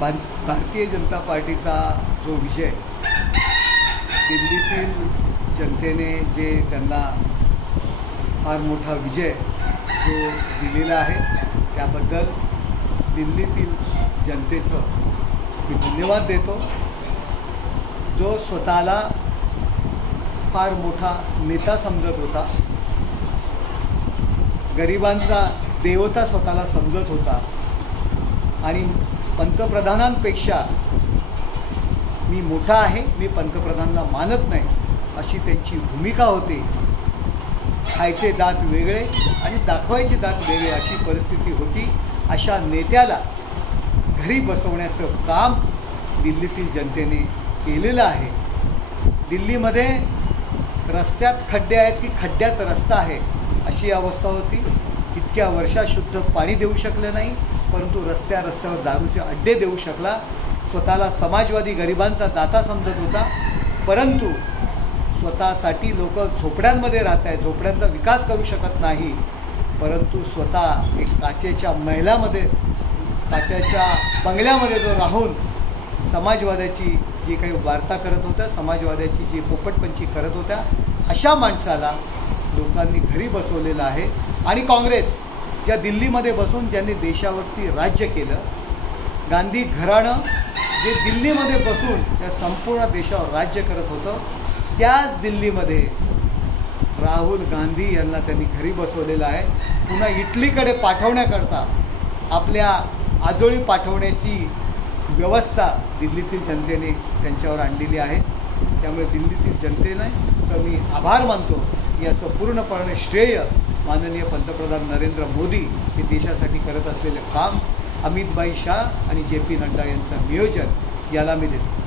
भारतीय जनता पार्टीचा जो विजय दिल्लीतील जनतेने जे त्यांना फार मोठा विजय जो दिलेला आहे त्याबद्दल दिल्लीतील जनतेचं मी धन्यवाद देतो। जो स्वतःला फार मोठा नेता समजत होता, गरिबांचा देवता स्वतःला समजत होता आणि पंतप्रधानांपेक्षा मी मोठा आहे, मी पंतप्रधानांना मानत नाही अशी त्यांची भूमिका होती। खायचे दात वेगळे आणि दाखवायचे दात वेगळे अशी परिस्थिती होती। अशा नेत्याला घरी बसवण्याचं काम दिल्लीतील जनतेने केलेलं आहे। दिल्लीमध्ये रस्त्यात खड्डे आहेत की खड्ड्यात रस्ता आहे अशी अवस्था होती। इतक्या वर्षात शुद्ध पाणी देऊ शकले नाही, परंतु रस्त्यावर दारूचे अड्डे देऊ शकला। स्वतःला समाजवादी गरिबांचा दाता समजत होता, परंतु स्वतःसाठी लोक झोपड्यांमध्ये राहत आहेत, झोपड्यांचा विकास करू शकत नाही, परंतु स्वतः एक काचेच्या महलामध्ये काचेच्या बंगल्यामध्ये जो राहून समाजवादाची जी काही वार्ता करत होत्या, समाजवादाची जी पोपटपंची करत होत्या, अशा माणसाला लोकांनी घरी बसवलेलं आहे। आणि काँग्रेस ज्या दिल्लीमध्ये बसून ज्यांनी देशावरती राज्य केलं, गांधी घराणं जे दिल्लीमध्ये बसून त्या संपूर्ण देशावर राज्य करत होतं, त्याच दिल्लीमध्ये राहुल गांधी यांना त्यांनी घरी बसवलेलं आहे। पुन्हा इटलीकडे पाठवण्याकरता आपल्या आजोळी पाठवण्याची व्यवस्था दिल्लीतील जनतेने त्यांच्यावर आणलेली आहे। त्यामुळे दिल्लीतील जनतेने मी आभार मानतो। याचं पूर्णपणे श्रेय माननीय पंतप्रधान नरेंद्र मोदी हे देशासाठी करत असलेले काम, अमित भाई शाह आणि JP नड्डा यांचं नियोजन याला मी देतो।